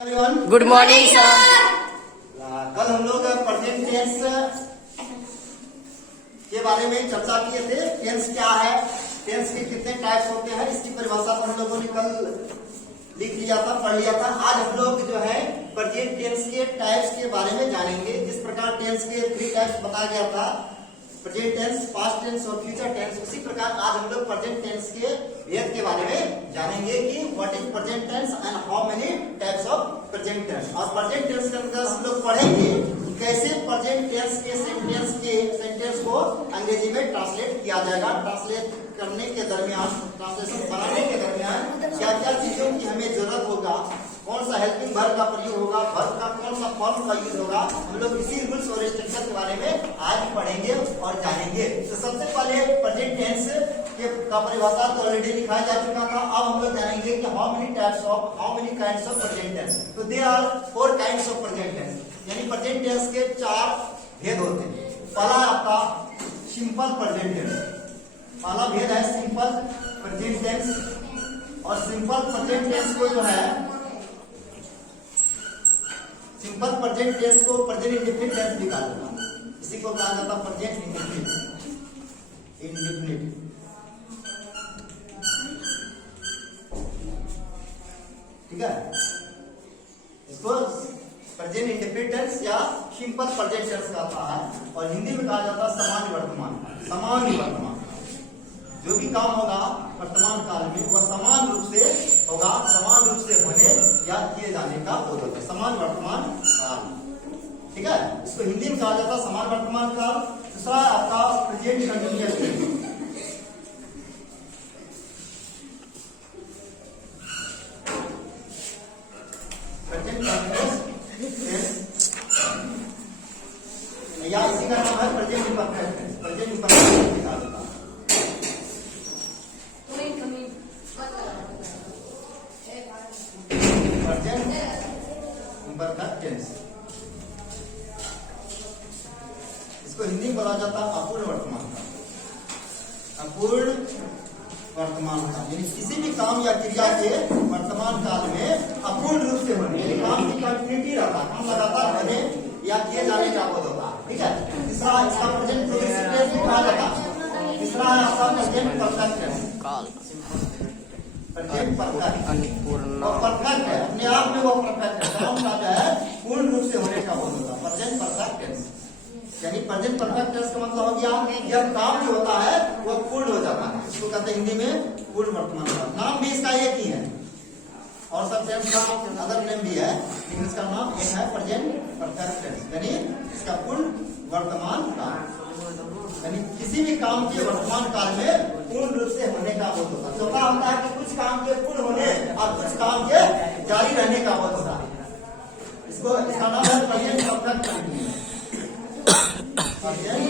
Good morning sir. कल हम लोग प्रेजेंट टेंस के बारे में चर्चा किए थे। टेंस क्या है, टेंस के कितने टाइप्स होते हैं, इसकी परिभाषा को हम लोगों ने कल लिख लिया था, पढ़ लिया था। आज हम लोग जो है प्रेजेंट टेंस के टाइप्स के बारे में जानेंगे। जिस प्रकार टेंस के 3 टाइप्स बताया गया था, प्रेजेंट टेंस, पास्ट टेंस और फ्यूचर टेंस, उसी प्रकार आज हम लोग प्रेजेंट टेंस के भेद के बारे में जानेंगे कि what is present tense and how many types of present tense. और प्रेजेंट टेंस के अंदर हम लोग पढ़ेंगे कैसे प्रेजेंट टेंस के सेंटेंस को अंग्रेजी में ट्रांसलेट किया जाएगा। ट्रांसलेट करने के दरमियान, ट्रांसलेशन बनाने के दरमियान क्या क्या चीजों की हमें जरूरत होगा, कौन सा हेल्पिंग वर्ब का प्रयोग होगा, वर्ब का कौन सा फॉर्म का यूज होगा, हम लोग इसी रूल्स और रिस्ट्रिक्शन के बारे में आज पढ़ेंगे और जानेंगे। तो सबसे पहले प्रेजेंट टेंस का परिभाषा तो ऑलरेडी लिखाया जा चुका था। अब हम लोग जानेंगे कि how many kinds of present tense. तो there are 4 kinds of present tense, यानी प्रेजेंट टेंस के 4 भेद होते हैं। पहला आपका सिंपल प्रेजेंट टेंस, पहला भेद है सिंपल प्रेजेंट टेंस। और सिंपल प्रेजेंट टेंस को जो है, सिंपल प्रेजेंट टेंस को प्रेजेंट इंडेफिनिट टेंस भी कहा जाता है। इसी को कहा जाता है प्रेजेंट इंडेफिनिट। ठीक है, इसको प्रेजेंट इंडेफिनिट टेंस या सिंपल प्रेजेंट टेंस कहता है। और हिंदी में कहा जाता है सामान्य वर्तमान। सामान्य वर्तमान, जो भी काम होगा वर्तमान काल में वह समान रूप से होगा, समान रूप से होने या किए जाने का बोध होता है, समान वर्तमान काल। ठीक है, इसको हिंदी में कहा जाता है समान वर्तमान काल। दूसरा आपका present continuous tense. Present continuous tense या इसी का नाम है present imperfect tense. Present imperfect tense कहा जाता है। इम्परफेक्ट टेंस, इसको हिंदी में बोला जाता है अपूर्ण वर्तमान काल। अपूर्ण वर्तमान काल यानी किसी भी काम या क्रिया के वर्तमान काल में अपूर्ण रूप से होने, यानी काम की कंटिन्यूटी रहता, काम लगातार होने या किए जाने का बोध होता। ठीक है, तीसरा इसका प्रेजेंट प्रोग्रेसिव टेंस भी कहा जाता है। तीसरा है आपका present perfect tense. Present perfect और परफेक्ट है, अपने आप में वो परफेक्ट है, काम का जो है पूर्ण रूप से होने का बोध होता है। प्रेजेंट परफेक्ट टेंस यानी प्रेजेंट परफेक्ट टेंस का मतलब हो गया यह काम जो होता है वो पूर्ण हो जाता है। इसको कहते हैं हिंदी में पूर्ण वर्तमान काल। नाम भी इसका एक ही है और सब टेंस का अदर नेम भी है, लेकिन इसका नाम एक है प्रेजेंट परफेक्ट टेंस, यानी इसका पूर्ण वर्तमान काल, यानी किसी भी काम के वर्तमान काल में पूर्ण रूप से होने का बोध होता है। तो क्या होता है कि कुछ काम के पूर्ण होने और कुछ काम के जारी रहने का बोध होता है। इसको इसका नाम है present perfect continuous. Present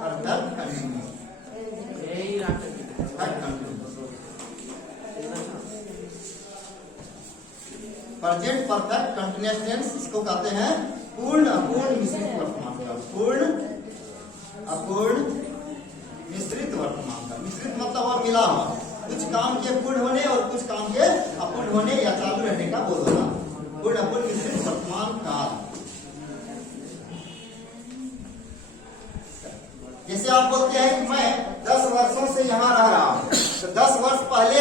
perfect continuous. Present perfect continuous tense इसको कहते हैं पूर्ण अपूर्ण मिश्रित वर्तमान काल। पूर्ण अपूर्ण मिश्रित वर्तमान काल। मिश्रित मतलब और मिला हुआ, कुछ काम के पूर्ण होने और कुछ काम के अपूर्ण होने या चालू रहने का बोध होना। पूर्ण अपूर्ण मिश्रित वर्तमान काल। जैसे आप बोलते हैं कि मैं 10 वर्षों से यहाँ रह रहा हूँ, तो 10 वर्ष पहले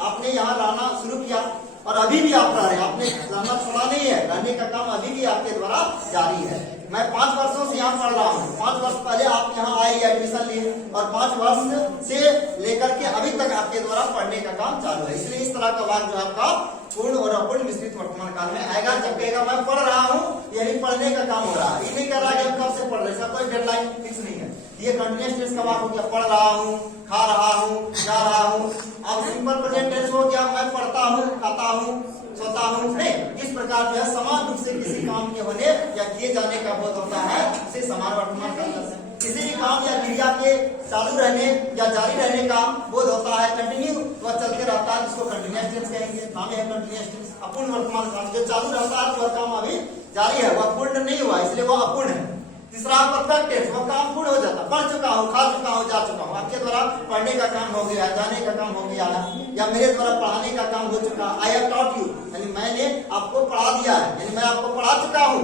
आपने यहाँ रहना शुरू किया और अभी भी आप रह रहे हैं, आपने रहना छोड़ा नहीं है, रहने का काम अभी भी आपके द्वारा जारी है। मैं 5 वर्षों से यहाँ पढ़ रहा हूँ, 5 वर्ष पहले आप यहाँ आए, एडमिशन लिए और 5 वर्ष से लेकर के अभी तक आपके द्वारा पढ़ने का काम चालू है। इसलिए इस तरह का वाक्य जो आपका पूर्ण और अपूर्ण मिश्रित वर्तमान काल में आएगा। जब कहेगा मैं पढ़ रहा हूँ, यही पढ़ने का काम हो रहा है, ये नहीं कह रहा है कि कब से पढ़ रहे, इसका कोई डेडलाइन फिक्स नहीं है। ये कंटिन्यूअस टेंस का वाक्य हो गया, पढ़ रहा हूँ, खा रहा हूँ, जा रहा हूँ। अब सिंपल प्रेजेंट टेंस हो गया, मैं पढ़ता हूँ, खाता हूँ, सोता हूँ। नहीं, इस प्रकार जो है समान रूप से किसी काम के होने या किए जाने का बोध होता है, उसे समान वर्तमान काल कहते हैं। किसी भी काम या क्रिया के चालू रहने या जारी रहने का बोध होता है, कंटिन्यू वह चलते रहता है, जिसको कंटिन्यूअस टेंस कहेंगे। नाम है कंटिन्यूअस टेंस। अपूर्ण वर्तमान काल जो चालू रहता है, वह काम अभी जारी है, वह पूर्ण नहीं हुआ, इसलिए वह अपूर्ण है। तीसरा परफेक्ट टेंस, वो काम पूर्ण हो जाता, पढ़ चुका हूँ, खा चुका हूँ, जा चुका हूँ, आपके द्वारा पढ़ने का काम हो गया, जाने का काम हो गया, या मेरे द्वारा पढ़ाने का काम हो चुका, आई हैव टॉट यू, यानी मैंने आपको पढ़ा दिया है, यानी मैं आपको पढ़ा चुका हूँ,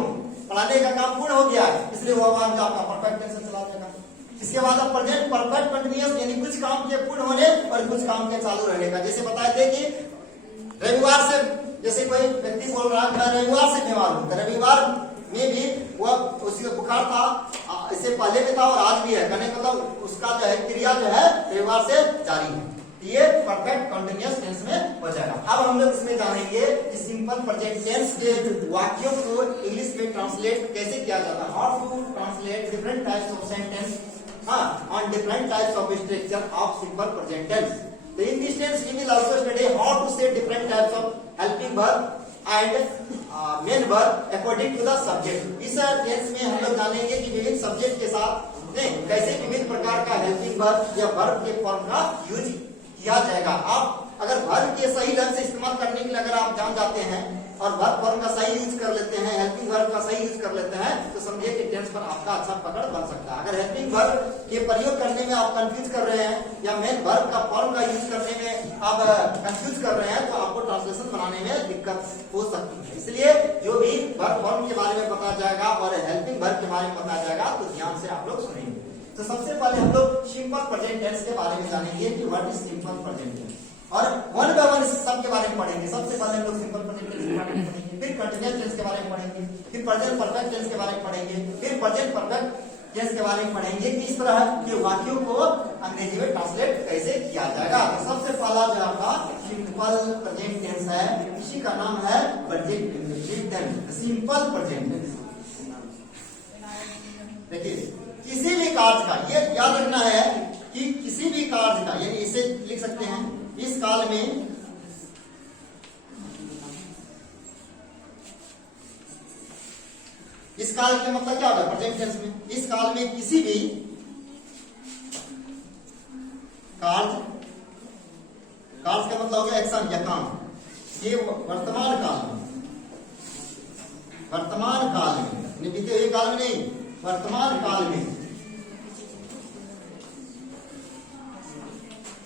पढ़ाने का काम पूर्ण हो गया है, इसलिए वो वाक्य जो आपका परफेक्ट टेंस से चला जाएगा। इसके बाद अब प्रेजेंट परफेक्ट कंटिन्यूअस, यानी कुछ काम के पूर्ण होने और कुछ काम के चालू रहने का। जैसे बताए थे कि रविवार से, जैसे कोई व्यक्ति बोल रहा है मैं रविवार से बीमार हूँ, तो रविवार में भी वह उसका बुखार था, इससे पहले भी था और आज भी है, कहने मतलब उसका जो है क्रिया जो है रविवार से जारी है, ये परफेक्ट कंटिन्यूअस टेंस में हो जाएगा। अब हम लोग इसमें जानेंगे कि सिंपल प्रेजेंट टेंस के वाक्यों को इंग्लिश में ट्रांसलेट कैसे किया जाता है, how to translate different types of sentence on different types of structure of simple present tense. So in this tense we will also study how to say different types of helping verb and main verb according to the subject. इस tense में हम लोग जानेंगे कि विभिन्न subject के साथ कैसे विभिन्न प्रकार का हेल्पिंग वर्ब या वर्ब के फॉर्म का यूज किया जाएगा। आप अगर वर्ब के सही ढंग से इस्तेमाल करने के लिए अगर आप जान जाते हैं और वर्ब फॉर्म का सही यूज कर लेते हैं, हेल्पिंग वर्ब का सही यूज कर लेते हैं, तो समझिए कि टेंस पर आपका अच्छा पकड़ बन सकता है। अगर हेल्पिंग वर्ब के प्रयोग करने में आप कंफ्यूज कर रहे हैं या मेन वर्ब का फॉर्म का यूज करने में आप कंफ्यूज कर रहे हैं, तो आपको ट्रांसलेशन बनाने में दिक्कत हो सकती है। इसलिए जो भी वर्ब फॉर्म के बारे में बताया जाएगा और हेल्पिंग वर्ब के बारे में बताया जाएगा, तो ध्यान से आप लोग सुनेंगे। तो सबसे पहले हम लोग सिंपल प्रेजेंट टेंस के बारे में जानेंगे कि what is simple present tense, और वन बाय वन सब के बारे में पढ़ेंगे। सबसे पहले हम लोग सिंपल प्रेजेंट टेंस के बारे में पढ़ेंगे, फिर कंटीन्यूअस टेंस के बारे में पढ़ेंगे, फिर प्रेजेंट परफेक्ट टेंस के बारे में पढ़ेंगे, फिर प्रेजेंट परफेक्ट टेंस के बारे में पढ़ेंगे कि इस तरह के वाक्यों को अंग्रेजी में ट्रांसलेट कैसे किया जाएगा। तो सबसे पहला जो आपका सिंपल प्रेजेंट टेंस है, इसी का नाम है present tense, simple present tense. देखिए किसी भी कार्य का, ये याद रखना है कि किसी भी कार्य का, यानी इसे लिख सकते हैं इस काल में, इस काल के मतलब क्या होगा प्रेजेंट टेंस में, इस काल में किसी भी कार्य, कार्य का मतलब हो गया एक्शन या काम, ये वर्तमान काल में, वर्तमान काल में, बीते हुए काल में नहीं, वर्तमान काल में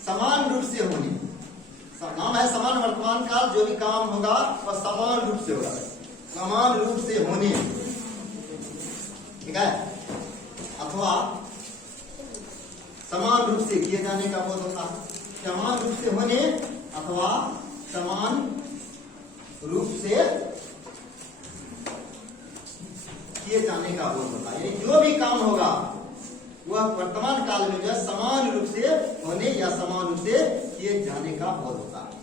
समान रूप से होने, नाम है समान वर्तमान काल, जो भी काम होगा वह समान रूप से होगा, समान रूप से होने, ठीक है, अथवा समान रूप से किए जाने का बोध होता है, समान रूप से होने अथवा समान रूप से किए जाने का बोध होता है, यानी जो भी काम होगा वह वर्तमान काल में जो है समान रूप से होने या समान रूप से किए जाने का बोध होता है।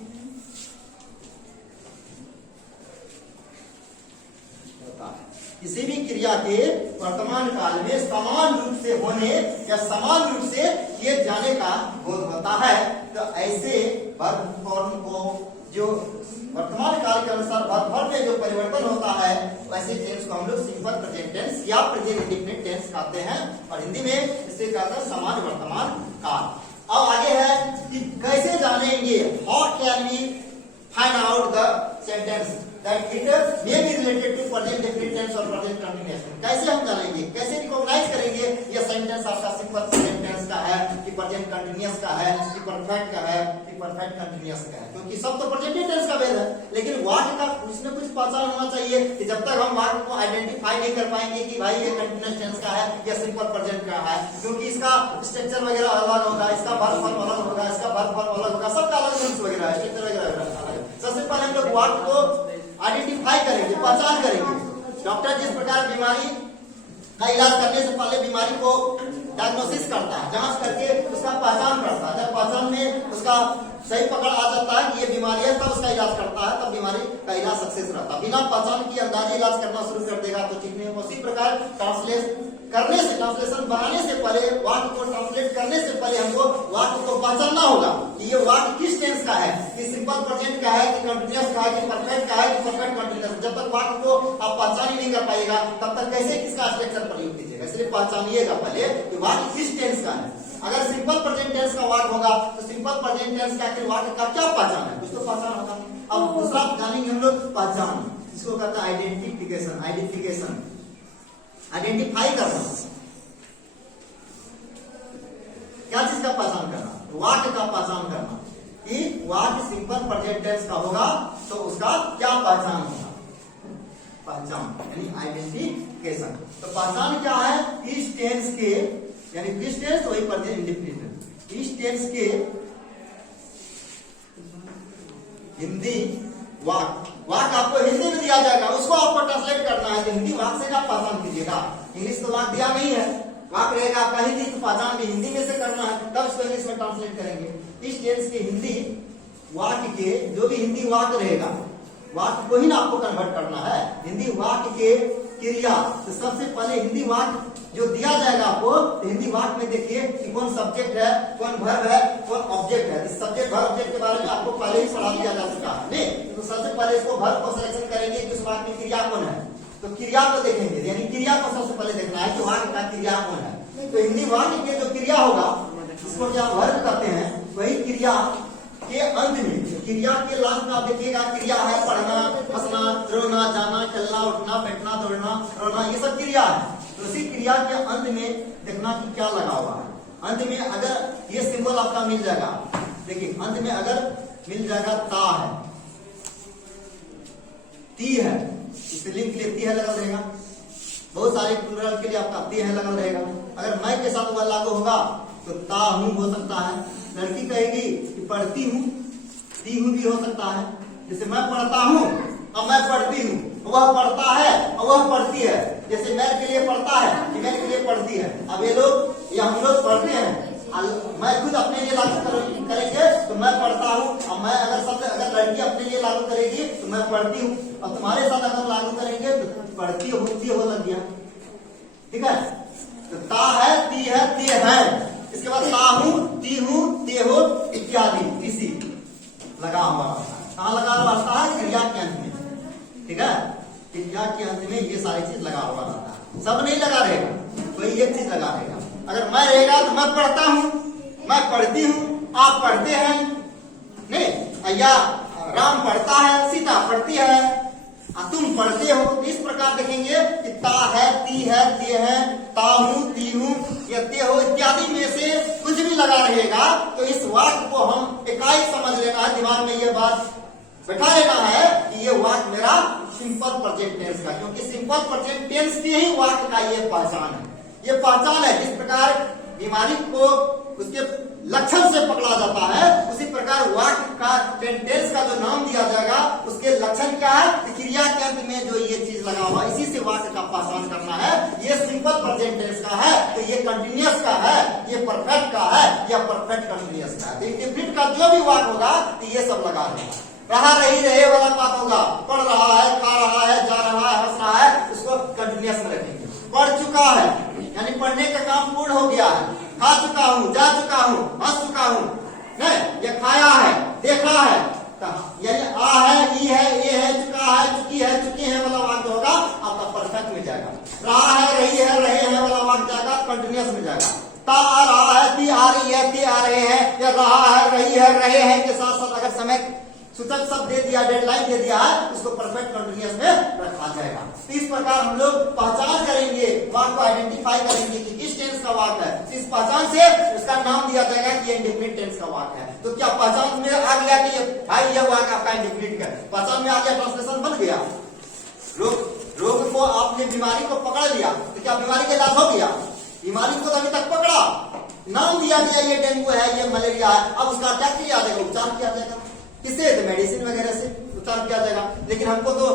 किसी भी क्रिया के वर्तमान काल में समान रूप से होने या समान रूप से किए जाने का बोध होता है, तो ऐसे वर्ब फॉर्म को जो वर्तमान काल के अनुसार वर्ब फॉर्म में जो परिवर्तन होता है, वैसे टेंस को हम लोग सिंपल प्रेजेंट टेंस या प्रेजेंट इंडेफिनिट टेंस कहते हैं, और हिंदी में इसे कहते हैं समान वर्तमान काल। अब आगे है कि कैसे जानेंगे, how can we find out the sentence that it may be related to present definite tense or present continuous। कैसे हम जानेंगे, कैसे रिकॉग्नाइज करेंगे ये सेंटेंस आपका सिंपल प्रेजेंट टेंस का है कि प्रेजेंट कंटिन्यूअस का है कि परफेक्ट का है कि परफेक्ट कंटिन्यूअस का है, क्योंकि सब तो प्रेजेंट टेंस का भेद है, लेकिन वाक्य का कुछ न कुछ पहचान होना चाहिए कि जब तक हम वाक्य को आइडेंटिफाई नहीं कर पाएंगे कि भाई ये कंटिन्यूअस टेंस का है या सिंपल प्रेजेंट का है, क्योंकि इसका स्ट्रक्चर वगैरह अलग होगा, इसका वर्ब फॉर्म अलग होगा, इसका वर्ब फॉर्म अलग होगा, सबका अलग रूल्स वगैरह है, स्ट्रक्चर वगैरह अलग है। सबसे पहले हम लोग वाक्य को आइडेंटिफाई करेंगे, पहचान करेंगे। डॉक्टर जिस प्रकार बीमारी का इलाज करने से पहले बीमारी को डायग्नोसिस करता है, जांच करके उसका पहचान करता है, जब पहचान में उसका सही पकड़ आ जाता है कि ये बीमारी है, तब उसका इलाज करता है, तब बीमारी का इलाज सक्सेस रहता है। बिना पहचान की अंदाजे इलाज करना शुरू कर देगा तो ठीक नहीं। उसी प्रकार ट्रांसलेशन करने से, ट्रांसलेशन बनाने से पहले, वाक्य को ट्रांसलेट करने से पहले हमको वाक्य को पहचानना होगा कि ये वाक्य किस टेंस का है, कि सिंपल प्रेजेंट का है कि कंटिन्यूअस का है कि परफेक्ट का है कि परफेक्ट कंटिन्यूअस। जब तक वाक्य को आप पहचान ही नहीं कर पाएगा तब तक कैसे किसका स्ट्रक्चर प्रयोग कीजिएगा, इसलिए पहचानिएगा पहले कि वाक्य किस टेंस का है। अगर सिंपल प्रेजेंट टेंस का वाक्य होगा तो सिंपल प्रेजेंट टेंस का वाक्य का क्या पहचान है, कुछ तो पहचान होगा। अब दूसरा जानेंगे हम लोग पहचान, इसको कहते हैं आइडेंटिफिकेशन। आइडेंटिफिकेशन आइडेंटिफाई करना, क्या चीज का पहचान करना, वाक्य का पहचान करना कि वाक्य सिंपल प्रेजेंट टेंस का होगा तो उसका क्या पहचान होगा, पहचान यानी आइडेंटिफिकेशन। तो पहचान क्या है, इस टेंस के यानी दिस टेंस वही प्रेजेंट इंडेफिनिट, इस टेंस के हिंदी वाक्य आपको हिंदी में दिया जाएगा, उसको आपको ट्रांसलेट करना है, तो हिंदी वाक्य से आप पहचान कीजिएगा। इंग्लिश तो वाक्य दिया नहीं है, वाक्य रहेगा आपका हिंदी, तो पहचान भी हिंदी में से करना है, तब इसको इंग्लिश में ट्रांसलेट करेंगे। इस टेंस के हिंदी वाक्य के जो भी हिंदी वाक्य रहेगा, वाक्य को ही ना आपको कन्वर्ट करना है, हिंदी वाक्य के क्रिया। तो सबसे पहले हिंदी वाक्य जो दिया जाएगा आपको, तो हिंदी वाक्य में देखिए कि कौन सब्जेक्ट है, कौन वर्ब है, कौन ऑब्जेक्ट है। इस सब्जेक्ट वर्ब ऑब्जेक्ट के बारे में आपको पहले ही पढ़ा दिया जा चुका है नहीं, तो सबसे पहले इसको वर्ब को सिलेक्शन करेंगे कि उस वाक्य में क्रिया कौन है, तो क्रिया को देखेंगे, यानी क्रिया को सबसे पहले देखना है कि वाक्य का क्रिया कौन है। तो हिंदी वाक्य के जो क्रिया होगा, इसको क्या वर्ब कहते हैं, वही क्रिया के अंत में, क्रिया के लास्ट में आप देखिएगा क्रिया है पढ़ना, हंसना, रोना, जाना, चलना, उठना, बैठना, दौड़ना, रोना, ये सब क्रिया है। तो उसी क्रिया के अंत में देखना कि क्या लगा हुआ है। अंत में अगर ये सिंबल आपका मिल जाएगा, देखिए अंत में अगर मिल जाएगा ता है, ती है, स्त्रीलिंग के लिए ती है लगल रहेगा, बहुत सारे प्लूरल के लिए आपका ती है लगल रहेगा। अगर मैं के साथ वह लागू होगा तो ता हूं हो सकता है, लड़की कहेगी कि पढ़ती हूँ, ती हूँ भी हो सकता है। जैसे मैं पढ़ता हूँ और मैं पढ़ती हूँ, वह पढ़ता है और वह पढ़ती है। जैसे मैं के लिए पढ़ता है, फीमेल के लिए पढ़ती है। अब ये लोग या हम लोग पढ़ते हैं, मैं खुद अपने लिए लागू करेंगे तो मैं पढ़ता हूँ, और मैं अगर लड़की अपने लिए लागू करेगी तो मैं पढ़ती हूँ, और तुम्हारे साथ अगर लागू करेंगे तो पढ़ती होती हो लग गया, ठीक है। तो ता है, ती है, ते है, इसके बाद ता हूं, ती हूं, ते हो इत्यादि इसी लगा हुआ रहता है। कहाँ लगा हुआ रहता है, क्रिया के अंत में, ठीक है। क्रिया के अंत में ये सारी चीज लगा हुआ रहता है, सब नहीं लगा रहेगा, कोई एक चीज लगा रहेगा। अगर मैं रहेगा तो मैं पढ़ता हूँ, मैं पढ़ती हूँ, आप पढ़ते हैं नहीं, या राम पढ़ता है, सीता पढ़ती है, तुम पढ़ते हो। इस प्रकार देखेंगे कि ता है, ती है, ते है, ता हूं, ती हूं, या ते हो इत्यादि में से कुछ भी लगा रहेगा तो इस वाक्य को हम एकाएक समझ लेना है, दिमाग में ये बात बैठा लेना है कि ये वाक्य मेरा सिंपल प्रेजेंट टेंस का, क्योंकि सिंपल प्रेजेंट टेंस के ही वाक्य का ये पहचान है। ये पहचान है, जिस प्रकार बीमारी को उसके लक्षण से पकड़ा जाता है, उसी प्रकार वाक्य का टेंस का जो नाम दिया जाएगा उसके लक्षण क्या है, क्रिया के अंत में जो ये चीज लगा हुआ, इसी से वाक्य का पहचान करना है। ये सिंपल प्रेजेंट टेंस का है तो ये कंटिन्यूअस का है, ये परफेक्ट का है, या परफेक्ट कंटिन्यूअस का है। इंडेफिनिट का जो भी वाक्य होगा तो ये सब लगा देगा। रहा, रही, रहे वाला बात होगा, पढ़ रहा है, खा रहा है, जा रहा है, हंस रहा है, उसको कंटिन्यूअस में रखेंगे। पढ़ चुका है यानी पढ़ने का काम पूर्ण हो गया है, खा चुका हूँ, जा चुका हूँ, हंस चुका हूँ, नहीं, ये खाया है, देखा है, यानी आ है, ई है, ये है, चुका है, चुकी है, चुकी है वाला वाक्य होगा आपका परफेक्ट में जाएगा। रहा है, रही है, रहे हैं वाला वाक्य जाएगा कंटिन्यूअस में जाएगा। ता आ रहा है, ती आ रही है, ते आ रहे हैं, या रहा है, रही है, रहे हैं के साथ साथ अगर समय सूचक शब्द दे दिया, डेडलाइन दे दिया है, उसको परफेक्ट कंटिन्यूअस में रखा जाएगा। तो इस प्रकार हम लोग पहचान करेंगे, वाक्य को आइडेंटिफाई करेंगे कि किस टेंस का वाक्य है। इस पहचान से उसका नाम दिया जाएगा कि ये इंडेफिनिट टेंस का वाक्य है। तो क्या पहचान में आ गया कि भाई यह वाक्य आपका इंडेफिनिट है, पहचान में आ गया, ट्रांसलेशन बन गया। रोग को आपने बीमारी को पकड़ लिया तो क्या बीमारी का इलाज हो गया? बीमारी को अभी तक पकड़ा, नाम दिया गया ये डेंगू है, ये मलेरिया है, अब उसका क्या किया जाएगा, उपचार किया जाएगा। किससे? तो मेडिसिन वगैरह से उपचार किया जाएगा। लेकिन हमको तो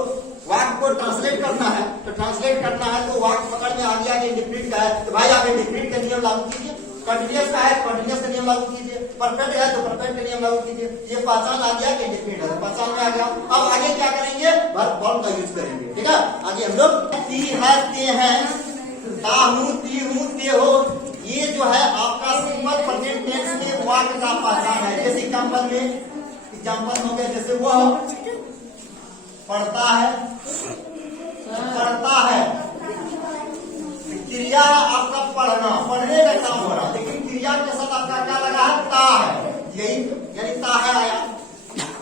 वाक्य को ट्रांसलेट करना है, तो ट्रांसलेट करना है तो वाक्य पकड़ में आ गया कि इंडेफिनिट का है, तो भाई आप इंडेफिनिट का नियम लागू कीजिए। कंटिन्यूअस का है, कंटिन्यूअस का नियम लागू कीजिए। परफेक्ट है तो परफेक्ट का नियम लागू कीजिए। ये पहचान आ गया कि इंडेफिनिट है, पहचान में आ गया। अब आगे क्या करेंगे? वर्ब फॉर्म का यूज करेंगे, ठीक है। आगे हम लोग ती है, ते हैं, ता हूं, ती हूं, ते हो, ये जो है आपका सिंपल प्रेजेंट टेंस में वाक्य का पहचान है। जैसे एग्जाम्पल हो गया, जैसे वह पढ़ता है, पढ़ता है, क्रिया आपका पढ़ना, पढ़ने का काम हो रहा है, लेकिन क्रिया के साथ आपका क्या लगा है? ता है, यही यानी ता है आया।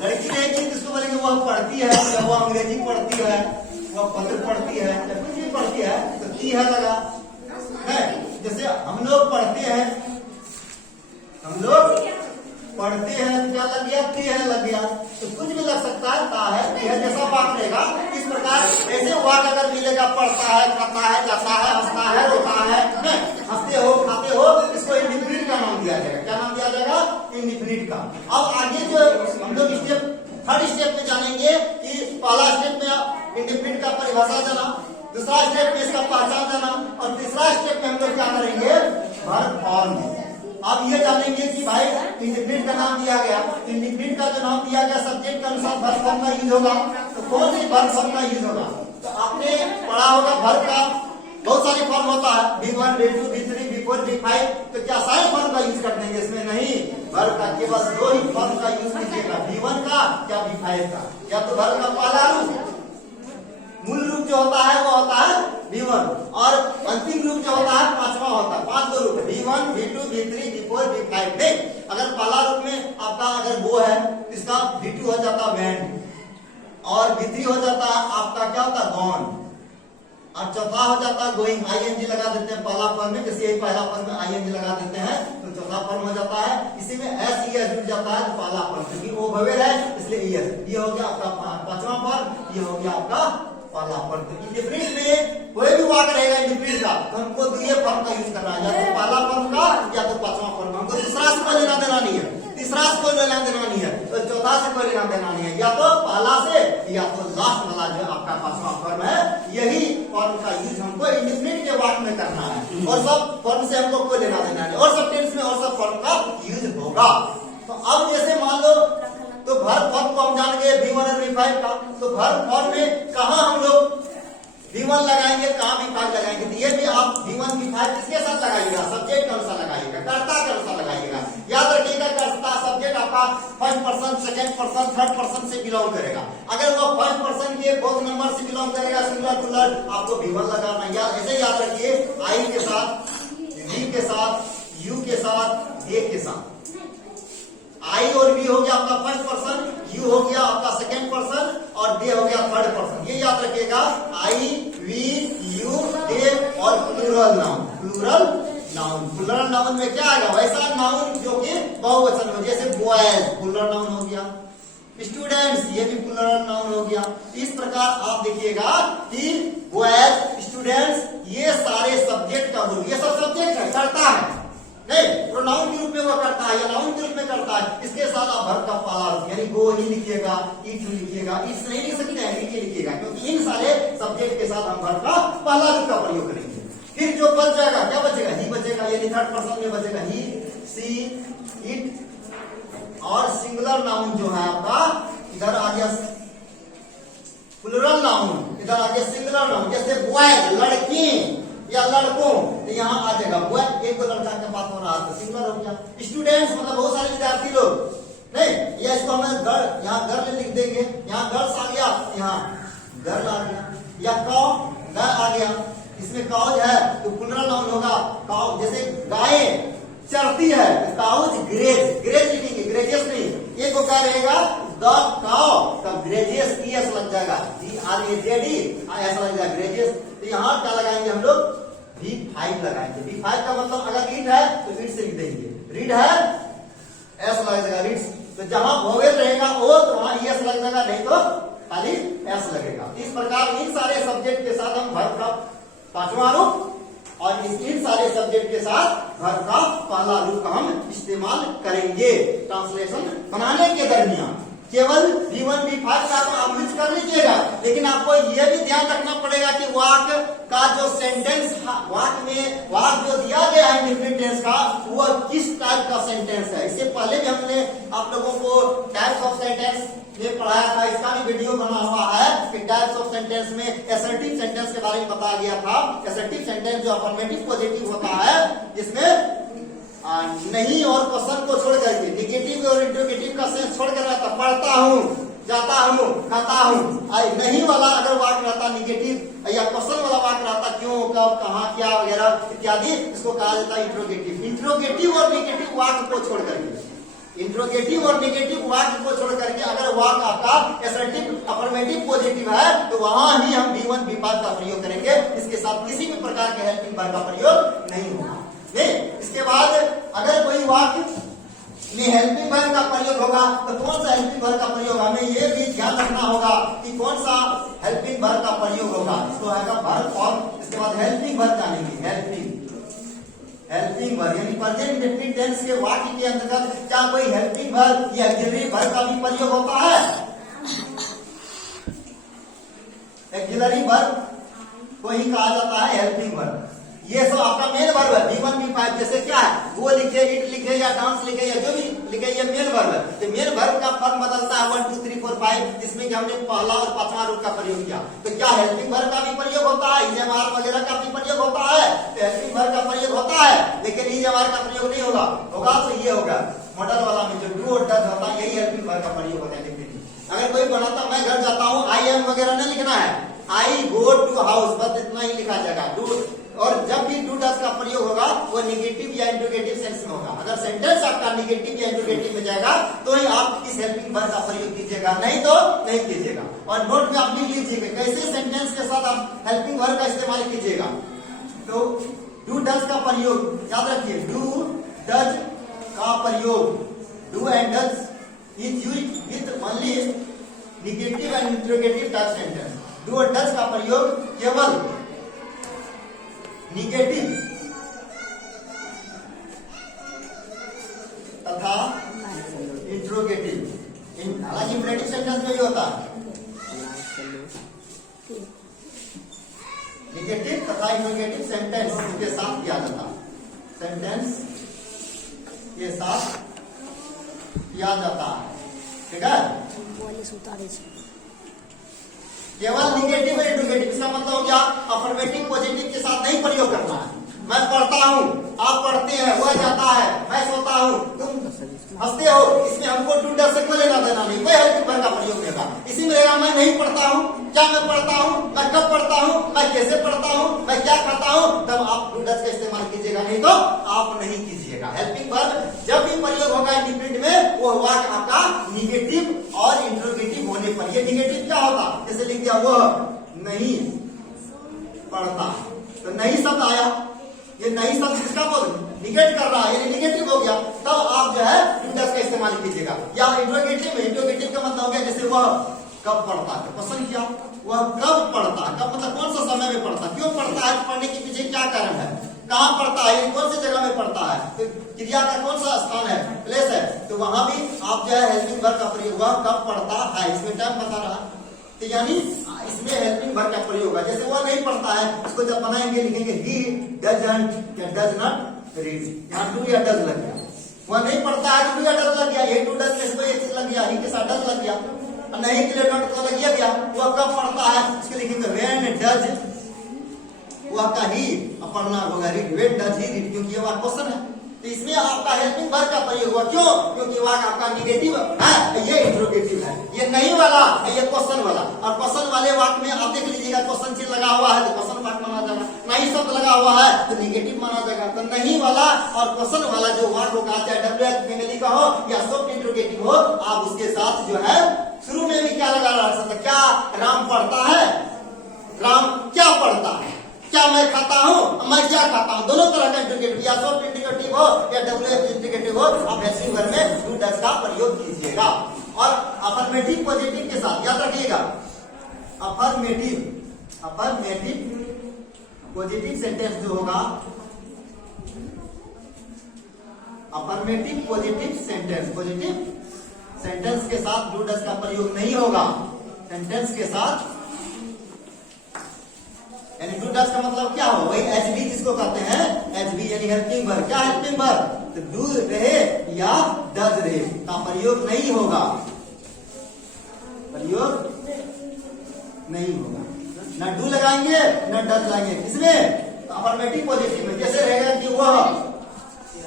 लड़की रहेगी जिसको बोलेंगे वह पढ़ती है, या वह अंग्रेजी पढ़ती है, वह पत्र पढ़ती है, या कुछ भी पढ़ती है, तो ती है लगा है। जैसे हम लोग पढ़ते हैं, हम लोग पढ़ते हैं, क्या लग गया? ती है लग गया। तो कुछ भी लग सकता है, ता है, ती है, जैसा वाक रहेगा इस प्रकार ऐसे वाक अगर मिलेगा, पढ़ता है, खाता है, जाता है, हंसता है, रोता है, हंसते हो, खाते हो, इसको इंडिफिनिट का नाम दिया जाएगा। क्या नाम दिया जाएगा? इंडिफिनिट का। अब आगे जो हम लोग स्टेप थर्ड स्टेप में जानेंगे कि पहला स्टेप में इंडिफिनिट का परिभाषा जाना, दूसरा स्टेप में इसका पहचान जाना, और तीसरा स्टेप में हम लोग क्या करेंगे? Verb form. अब ये जानेंगे कि भाई इंडिफिनिट का नाम दिया गया, इंडिफिनिट का जो नाम दिया गया सब्जेक्ट के अनुसार वर्ब फॉर्म का यूज होगा। तो कौन सी वर्ब फॉर्म का यूज होगा? तो आपने पढ़ा होगा वर्ब का बहुत सारे फॉर्म होता है, V1, V2, V3, V4, V5। तो क्या सारे फॉर्म का यूज कर देंगे? इसमें नहीं, वर्ब का केवल 2 ही फॉर्म का यूज कीजिएगा, V1 का या V5 का। या तो वर्ब का पहला रूप, मूल रूप जो होता है वो होता है V1, और अंतिम रूप जो होता है पांचवा होता है। 5 रूप है, V1, V2, V3, V4, V5। देख, अगर पहला रूप में आपका अगर वो है, इसका V2 हो जाता है वैन, और V3 हो जाता है आपका क्या होता है? गॉन, और चौथा हो जाता है गोइंग। ING लगा देते हैं पहला फॉर्म में, जैसे पहला फॉर्म में ING लगा देते हैं तो चौथा फॉर्म हो जाता है। इसी में SES जुड़ जाता है तो पहला फॉर्म, क्योंकि वो भवेल है इसलिए ES। ये हो गया आपका पांचवा फॉर्म, ये हो गया आपका पहला फॉर्म। तो इंडिफिनिट में कोई भी वाक्य रहेगा इंडिफिनिट का, तो हमको ये फॉर्म का यूज करना है, या तो पहला फॉर्म का या तो पांचवा फॉर्म। हमको दूसरा से कोई लेना देना नहीं है, तीसरा से कोई लेना देना नहीं है, तो चौथा से कोई लेना देना नहीं है, या तो पहला से या तो लास्ट वाला जो आपका पांचवा फॉर्म है, यही फॉर्म का यूज हमको इंडिफिनिट के वाक्य में करना है। और सब फॉर्म से हमको कोई लेना देना नहीं, और सब टेंस में और सब फॉर्म का यूज होगा। तो अब जैसे मान लो तो वर्ब फॉर्म को हम जान गए V1 और V5 का, तो वर्ब फॉर्म में कहा हम लोग V1 लगाएंगे, कहाँ V5 लगाएंगे? तो ये भी आप V1 V5 किसके साथ लगाइएगा? सब्जेक्ट के अनुसार लगाइएगा, कर्ता के अनुसार लगाइएगा। याद रखिएगा, कर्ता सब्जेक्ट आपका first person, second person, third person से बिलोंग करेगा। अगर वो फर्स्ट पर्सन के बोथ नंबर से बिलोंग करेगा, सिंगुलर प्लूरल, आपको V1 लगाना है। ऐसे याद रखिए, I के साथ, V के साथ, U के साथ, A के साथ। I और V हो गया आपका फर्स्ट पर्सन, U हो गया आपका सेकंड पर्सन, और D हो गया थर्ड पर्सन। ये याद रखिएगा, I, V, U, A और plural noun. Plural noun, plural noun में क्या आएगा? वैसा नाउन जो कि बहुवचन हो, जैसे बॉयज प्लूरल नाउन हो गया, स्टूडेंट्स ये भी प्लूरल नाउन हो गया। इस प्रकार आप देखिएगा कि बॉयज, स्टूडेंट्स ये सारे सब्जेक्ट का रूप, ये सब सब्जेक्ट है, करता है नहीं, प्रोनाउन के रूप में वो करता है या नाउन के रूप में करता है। इसके साथ आप वर्ब का पहला रूप यानी गो ही लिखिएगा, ईट लिखिएगा, ईट नहीं लिख सकते हैं, ईट लिखिएगा, क्योंकि इन सारे सब्जेक्ट के साथ हम वर्ब का पहला रूप का प्रयोग करेंगे। फिर जो बच जाएगा, क्या बचेगा? ही बचेगा, यानी थर्ड पर्सन में बचेगा ही, सी, इट। और सिंगुलर नाउन जो है आपका इधर आ गया प्लूरल नाउन, इधर आ गया सिंगुलर नाउन, जैसे बॉयज लड़की या लड़कों, तो यहाँ आ जाएगा बॉय, एक को लड़का के बात हो रहा है तो सिंगुलर हो गया। स्टूडेंट्स मतलब बहुत सारे विद्यार्थी लोग, नहीं या इसको हमें गर्ल, यहाँ गर्ल लिख देंगे, यहाँ गर्ल्स आ गया, यहाँ गर्ल आ गया, या काउ गाय आ गया, इसमें काउज है तो प्लूरल नाउन होगा काउ। जैसे गाय चरती है, काउज ग्रेज, ग्रेज लिखेंगे, ग्रेजियस नहीं, एक को क्या रहेगा? द काउ, तब ग्रेजियस ES लग जाएगा, GRAJD ऐसा लग जाएगा ग्रेजियस। तो यहाँ क्या लगाएंगे हम लोग? V5 लगाएंगे। V5 का मतलब अगर ईट है तो ईट से लिख देंगे, रीड है S लग जाएगा, रीड्स। तो जहां वोवेल रहेगा ओ तो वहां ES लग जाएगा, नहीं तो खाली S लगेगा। इस प्रकार इन सारे सब्जेक्ट के साथ हम वर्ब का पांचवा रूप और इन सारे सब्जेक्ट के साथ वर्ब का पहला रूप का हम इस्तेमाल करेंगे। ट्रांसलेशन बनाने के दरमियान केवल V1 V5 का तो आप यूज कर लीजिएगा, लेकिन आपको यह भी ध्यान रखना पड़ेगा कि वाक्य का जो सेंटेंस, वाक्य जो दिया गया है डिफरेंट टेंस का, वो किस टाइप का सेंटेंस है। इससे पहले भी हमने आप लोगों को टाइप्स ऑफ सेंटेंस में पढ़ाया था, इसका भी वीडियो बना हुआ है कि टाइप्स ऑफ सेंटेंस में असर्टिव सेंटेंस के बारे में बताया गया था। असर्टिव सेंटेंस जो अफर्मेटिव पॉजिटिव होता है, जिसमें नहीं और क्वेश्चन को छोड़ करके निगेटिव और इंटरोगेटिव का सेंस छोड़ कर रहता, पढ़ता हूँ, जाता हूँ, खाता हूँ। नहीं वाला अगर वाक्य रहता निगेटिव या क्वेश्चन वाला वाक्य रहता, क्यों, कब, कहाँ, क्या वगैरह इत्यादि, इसको कहा जाता है इंट्रोगेटिव। इंट्रोगेटिव और निगेटिव वाक्य को छोड़ करके इंट्रोगेटिव और नेगेटिव वाक्य को छोड़ करके अगर वाक्य आपका असर्टिव अफर्मेटिव पॉजिटिव है तो वहां ही हम V1 V5 का प्रयोग करेंगे। इसके साथ किसी भी प्रकार के हेल्पिंग वर्ब का प्रयोग नहीं होगा। नहीं, इसके बाद अगर कोई वाक्य में हेल्पिंग वर्ब का प्रयोग होगा तो कौन सा हेल्पिंग वर्ब का प्रयोग, हमें ये भी ध्यान रखना होगा कि कौन सा हेल्पिंग वर्ब का प्रयोग होगा। इसको आएगा वर्ब और इसके बाद हेल्पिंग वर्ब जानेंगे। हेल्पिंग वर्ब यानी प्रेजेंट इंडेफिनिट टेंस के वाक्य के अंतर्गत क्या कोई हेल्पिंग वर्ब या ऑक्सिलरी वर्ब का भी प्रयोग होता है? ऑक्सिलरी वर्ब को ही कहा जाता है हेल्पिंग वर्ब। ये सब आपका मेन वर्ब है V1 V5। जैसे क्या है, वो लिखे, इट लिखे या डांस लिखे या जो भी लिखे, ये मेन वर्ब है। तो मेन वर्ब का फॉर्म बदलता है 1 2 3 4 5, जिसमें कि हमने पहला और पांचवा रूप का प्रयोग किया। तो क्या हेल्पिंग वर्ब का भी प्रयोग होता है, ईएमआर वगैरह का भी प्रयोग होता है? तो हेल्पिंग वर्ब का प्रयोग होता है, लेकिन ईएमआर का प्रयोग नहीं होगा। तो ये होगा मॉडल वाला में जो डू और डज होता है, यही हेल्पिंग वर्ब का प्रयोग होता है। अगर कोई बनाता मैं घर जाता हूँ, आई एम वगैरह नहीं लिखना है, आई गो टू हाउस, बस इतना ही लिखा जाएगा। डू, और जब भी डू डज का प्रयोग होगा वो नेगेटिव या इंट्रोगेटिव सेंस में होगा। अगर सेंटेंस आपका नेगेटिव या इंट्रोगेटिव में जाएगा तो ही आप इस हेल्पिंग वर्ब का प्रयोग कीजिएगा, नहीं तो नहीं कीजिएगा। और नोट में आप लिख लीजिएगा कैसे सेंटेंस के साथ आप हेल्पिंग वर्ब का इस्तेमाल कीजिएगा। तो डू डज का प्रयोग याद रखिए, डू डज का प्रयोग, do and does is used with only negative and interrogative type sentence. Do और डज का प्रयोग केवल नेगेटिव तथा इंट्रोगेटिव, हालांकि इंपरेटिव सेंटेंस में भी होता है, नेगेटिव तथा इंट्रोगेटिव सेंटेंस के साथ किया जाता है। सेंटेंस के साथ किया जाता है, ठीक है। केवल नेगेटिव और इंट्रोगेटिव, इसका मतलब हो गया अफर्मेटिव पॉजिटिव के साथ नहीं प्रयोग करना है। मैं पढ़ता हूँ, आप पढ़ते हैं, वह जाता है, मैं सोता हूँ, तुम हंसते हो, इसमें हमको डू डज से कोई लेना देना नहीं, कोई हेल्पिंग वर्ब का प्रयोग नहीं होगा। इसी में रहेगा मैं नहीं पढ़ता हूँ, क्या मैं पढ़ता हूँ, मैं कब पढ़ता हूँ, मैं कैसे पढ़ता हूँ, मैं क्या खाता हूँ, तब आप डू डज का इस्तेमाल कीजिएगा, नहीं तो आप नहीं कीजिएगा। हेल्पिंग वर्ब जब भी प्रयोग होगा इंडिपेंडेंट में, वो वाक्य आपका निगेटिव और इंट्रोगेटिव होने पर। ये निगेटिव क्या होता, जैसे लिख दिया वह नहीं पढ़ता, तो नहीं शब्द आया, ये नहीं शब्द किसका बोल निगेट कर रहा है, यानी निगेटिव हो गया, तब आप जो है डू डज का इस्तेमाल कीजिएगा। या इंट्रोगेटिव में, इंट्रोगेटिव का मतलब हो गया जैसे वह कब पढ़ता है, पसंद किया, वह कब पढ़ता है, कब मतलब कौन सा समय में पढ़ता, क्यों पढ़ता है, पढ़ने के पीछे क्या कारण है, कहाँ पढ़ता है, कौन सी जगह में पढ़ता है, तो क्रिया का कौन सा स्थान है, प्लेस है, तो वहां भी आप जो है हेल्पिंग वर्ब का प्रयोग हुआ, कब पढ़ता है, इसमें टाइम बता रहा है, तो यानी इसमें हेल्पिंग वर्ब का प्रयोग होगा। जैसे वो नहीं पढ़ता है, उसको जब बनाएंगे लिखेंगे ही डजंट या डज नॉट रीड, यहाँ डू या डज लग गया। वह नहीं पढ़ता है तो डू या डज लग गया, ये डू डज में एक चीज लग गया, ही के साथ डज लग गया, नहीं के लिए नॉट तो लग गया। वह कब पढ़ता है, उसके लिखेंगे व्हेन डज, वह का ही पढ़ना होगा, read, when does he read, क्योंकि ये वह क्वेश्चन है। तो इसमें आपका हेल्पिंग वर्ब का प्रयोग हुआ, क्यों, क्योंकि वह आपका निगेटिव है, ये इंट्रोगेटिव है, ये नहीं वाला है, ये क्वेश्चन वाला। और क्वेश्चन वाले वाक्य में आप देख लीजिएगा, क्वेश्चन चिन्ह लगा हुआ है तो क्वेश्चन वाक्य माना जाएगा, नहीं शब्द लगा हुआ है तो निगेटिव माना जाएगा। तो नहीं वाला और क्वेश्चन वाला जो वाक्य होगा, चाहे डब्ल्यूएच फैमिली का हो या सॉफ्ट इंट्रोगेटिव हो, आप उसके साथ जो है शुरू में भी क्या लगा रह सकते, क्या राम पढ़ता है, राम क्या पढ़ता है, क्या मैं खाता हूँ, मैं क्या खाता हूँ, दोनों तरह का इंट्रोगेटिव, या सॉफ्ट इंट्रोगेटिव हो या डब्ल्यूएच इंट्रोगेटिव हो, आप हेल्पिंग वर्ब में डू डज का प्रयोग कीजिएगा। और अफर्मेटिव पॉजिटिव के साथ याद रखिएगा, अफर्मेटिव पॉजिटिव सेंटेंस जो होगा, अफर्मेटिव पॉजिटिव सेंटेंस के साथ डू डज का प्रयोग नहीं होगा। सेंटेंस के साथ यानी डू डज का मतलब क्या हो, वही एच बी जिसको कहते हैं, एच बी यानी हेल्पिंग वर्ब। क्या हेल्पिंग वर्ब, तो डू रहे या डज रहे का प्रयोग नहीं होगा, प्रयोग नहीं होगा, न डू लगाएंगे न डज लगाएंगे। किसमें, अफर्मेटिव पॉजिटिव में। जैसे रहेगा कि वह,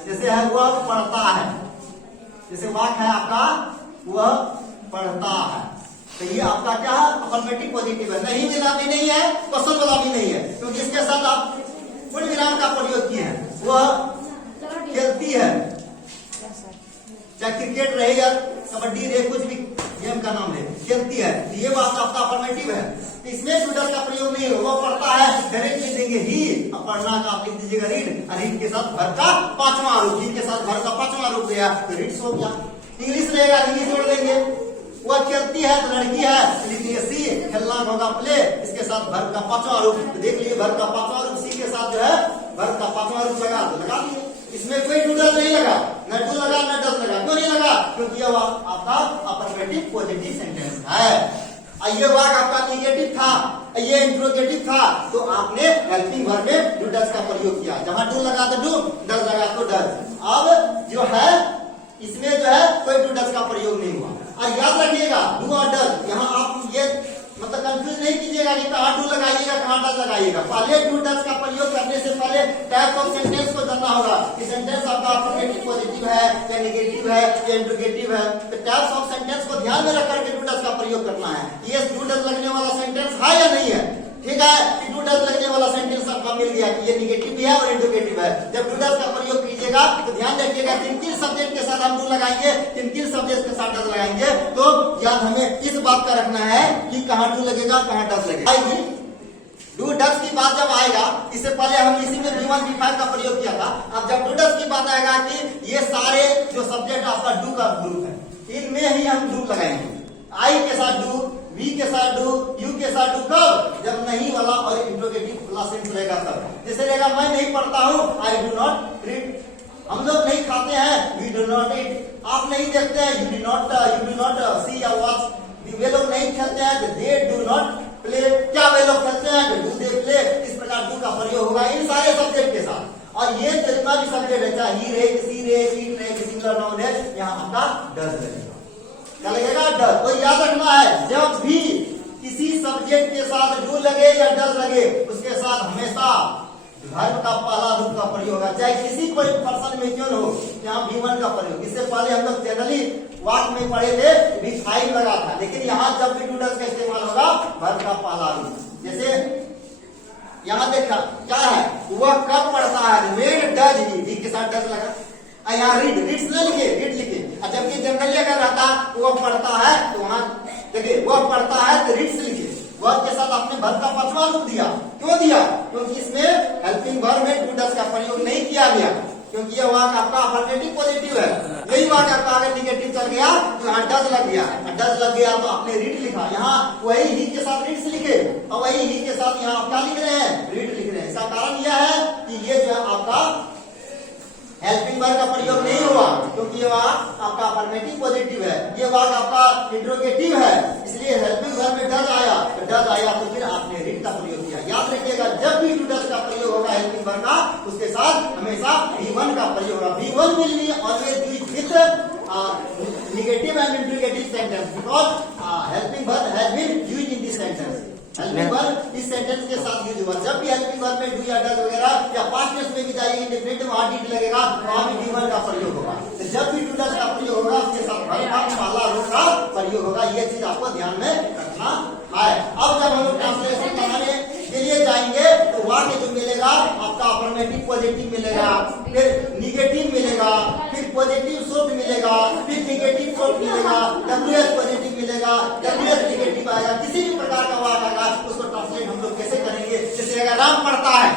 जैसे है वह पढ़ता है, जैसे वाक्य है आपका वह पढ़ता है, तो ये आपका क्या है, अफर्मेटिव पॉजिटिव है, नहीं विराम भी नहीं है, क्वेश्चन वाला भी नहीं है, क्योंकि इसके साथ आप पूर्ण विराम का प्रयोग किए हैं। वह खेलती है, चाहे क्रिकेट रहे या कबड्डी रहे, कुछ भी गेम का नाम ले, खेलती है, तो ये बात आपका अफर्मेटिव है। इसमें टू डज का प्रयोग नहीं होगा। पढ़ता है डायरेक्ट लिख देंगे ही, अब पढ़ना का आप लिख दीजिएगा रीड, और रीड के साथ भर का पांचवा रूप, रीड के साथ भर का पांचवा रूप गया तो रीड्स हो गया। इंग्लिश रहेगा, इंग्लिश जोड़ देंगे, वह खेलती है तो लड़की है, लिखिए सी, खेलना होगा प्ले, इसके साथ भर का पांचवा रूप, तो देख लीजिए भर का पांचवा रूप सी के साथ जो है भर का पांचवा रूप लगा तो लगा दिए। इसमें कोई टू डज नहीं लगा, न टू लगा न डज लगा। क्यों नहीं लगा? क्योंकि यह आपका अफर्मेटिव पॉजिटिव सेंटेंस है। ये वाक आपका निगेटिव था, ये इंट्रोगेटिव था, तो आपने हेल्पिंग वर्ब में डू डज का प्रयोग किया। जहां डू लगा तो डू, डज लगा तो डज। अब जो है इसमें जो है कोई डू डज का प्रयोग नहीं हुआ। और याद रखिएगा डू और डज, यहाँ आप ये मतलब कंफ्यूज नहीं कीजिएगा कि कहाँ डू लगाइएगा कहाँ डज लगाइएगा। पहले डू डज का प्रयोग करने से पहले टाइप ऑफ सेंटेंस को जानना होगा कि सेंटेंस आपका अफर्मेटिव पॉजिटिव है या नेगेटिव है या इंट्रोगेटिव है। तो टाइप्स ऑफ सेंटेंस को ध्यान में रख करके डू डज का प्रयोग करना है। ये डू डज लगने वाला सेंटेंस है या नहीं है, ठीक है। डू डज लगने वाला सेंटेंस आपका मिल गया कि ये निगेटिव भी है और इंट्रोगेटिव है। जब डू डज का प्रयोग कीजिएगा तो ध्यान रखिएगा किन किन सब्जेक्ट के साथ हम डू लगाएंगे, किन किन सब्जेक्ट के साथ डज लगाएंगे। तो याद हमें इस बात का रखना है कि कहाँ डू लगेगा कहाँ डज लगेगा। डू डज की बात जब आएगा, इससे पहले हम इसी में V1 V5 का प्रयोग किया था। अब जब डू डज की बात आएगा कि ये सारे जो सब्जेक्ट आपका डू का ग्रुप है, इनमें ही हम डू लगाएंगे। आई के साथ डू, वी के साथ डू, यू के साथ डू, कब? जब नहीं वाला और इंट्रोगेटिव वाला सेंस रहेगा तब। जैसे रहेगा मैं नहीं पढ़ता हूँ, आई डू नॉट रीड। हम लोग नहीं खाते हैं, वी डू नॉट ईट। आप नहीं देखते हैं, यू डू नॉट सी या वॉच। वे लोग नहीं खेलते हैं, दे डू नॉट प्ले। क्या वे लोग खेलते हैं, डू दे प्ले। इस प्रकार डू का प्रयोग होगा इन सारे सब्जेक्ट के साथ। और ये जितना भी सब्जेक्ट है, चाहे ही रहे, सी रहे, ईट रहे, सिंगुलर नाउन है, यहाँ आपका डज लगेगा। क्या लगेगा? डज। तो याद रखना है जब भी किसी सब्जेक्ट के साथ डू लगे या डज लगे, उसके साथ हमेशा वर्ब का पहला रूप का प्रयोग होगा, चाहे किसी कोई पर्सन में क्यों हो। यहाँ V1 का प्रयोग, इससे पहले हम लोग जनरली वाक में पढ़े थे V5 लगा था, लेकिन यहाँ जब भी डू डज का इस्तेमाल होगा वर्ब का पहला रूप। जैसे यहाँ देखा क्या है, वह कब पढ़ता है, वेन डज ही, के साथ डज लगा। यहाँ रीड, रीड्स न लिखे, रीड लिखे। जबकि जनरली अगर रहता वो पढ़ता है तो वहां देखिए वह पढ़ता है तो रीड्स लिखे। वर्ब के साथ आपने वर्ब का पांचवा रूप दिया। क्यों दिया? क्योंकि इसमें हेल्पिंग वर्ब में डू डज का प्रयोग नहीं किया गया, क्योंकि यह वाक आपका अफर्मेटिव पॉजिटिव है। यही वाक आपका अगर निगेटिव चल गया तो यहाँ डज लग गया, डज लग गया तो आपने रीड लिखा। यहाँ वही ही के साथ रीड्स लिखे और वही ही के साथ यहाँ आप क्या लिख रहे हैं, रीड लिख रहे हैं। इसका कारण यह है कि ये जो है आपका हेल्पिंग वर्ब का प्रयोग नहीं हुआ, क्योंकि ये वाक आपका अफर्मेटिव पॉजिटिव है। ये वाक आपका इंट्रोगेटिव है, इसलिए हेल्पिंग वर्ब में डज आया, डज आया तो फिर आपने रीड का प्रयोग किया। याद रखिएगा जब भी डू डज का प्रयोग होगा हेल्पिंग वर्ब का, उसके साथ हमेशा V1 का प्रयोग होगा। V1 will be always used with negative and interrogative sentence because helping verb has been used in this sentence. Helping verb इस सेंटेंस के साथ यूज हुआ। जब भी हेल्पिंग वर्ब में डू या डज वगैरह या पास्ट टेंस में भी जाएगी डेफिनेटली वहां डीड लगेगा, वहां भी V1 का प्रयोग होगा। तो जब भी डू डज का प्रयोग होगा उसके साथ वर्ब का पहला रूप का प्रयोग होगा। ये चीज आपको ध्यान में रखना है। अब जब हम लोग ट्रांसलेशन बनाने के लिए जाएंगे तो वहां के जो मिलेगा आपका अफर्मेटिव पॉजिटिव मिलेगा, फिर निगेटिव मिलेगा, फिर पॉजिटिव शब्द मिलेगा, फिर निगेटिव शब्द मिलेगा, WS पॉजिटिव मिलेगा, WS निगेटिव आएगा। किसी भी प्रकार का वाक आएगा उसको ट्रांसलेट हम लोग कैसे करेंगे। जैसे अगर राम पढ़ता है,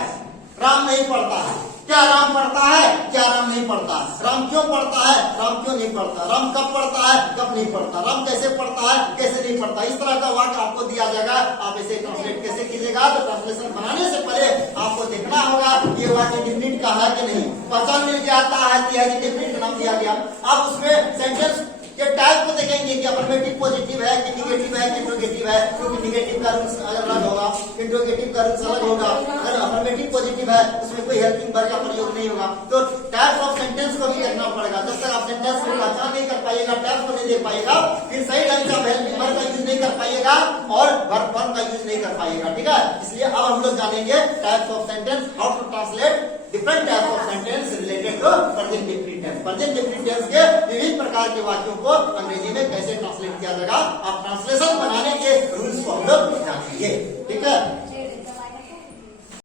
राम नहीं पढ़ता है, क्या राम पढ़ता है, क्या राम नहीं पढ़ता, राम क्यों पढ़ता है, राम क्यों नहीं पढ़ता, राम कब पढ़ता है, कब नहीं पढ़ता, राम कैसे पढ़ता है, कैसे नहीं पढ़ता। इस तरह का वाक्य आपको दिया जाएगा, आप इसे ट्रांसलेट कैसे कीजिएगा। तो ट्रांसलेशन बनाने से पहले आपको देखना होगा ये वाक्य डिफिनिट का है कि नहीं। पहचान मिल जाता है कि डिफिनिट नाम दिया गया। आप उसमें सेंटेंस के टाइप को देखेंगे कि अफर्मेटिव पॉजिटिव है कि निगेटिव है कि इंट्रोगेटिव है, क्योंकि निगेटिव का रूल्स अलग होगा, इंट्रोगेटिव का रूल्स अलग होगा। अगर अफर्मेटिव पॉजिटिव है उसमें कोई हेल्पिंग वर्ब का प्रयोग नहीं होगा। तो टाइप्स ऑफ सेंटेंस को भी देखना पड़ेगा। जब तक आप सेंटेंस को पहचान नहीं कर पाइएगा, टाइप्स को नहीं देख पाइएगा, फिर सही ढंग से हेल्पिंग वर्ब का यूज नहीं कर पाइएगा और वर्ब का यूज नहीं कर पाइएगा। ठीक है, इसलिए अब हम लोग जानेंगे types of sentence, how to translate different types of sentence related to present definite tense. Present definite tense के विभिन्न प्रकार के वाक्यों को अंग्रेजी में कैसे ट्रांसलेट किया जाएगा, आप ट्रांसलेशन बनाने के रूल्स को हम लोग जानेंगे। ठीक है।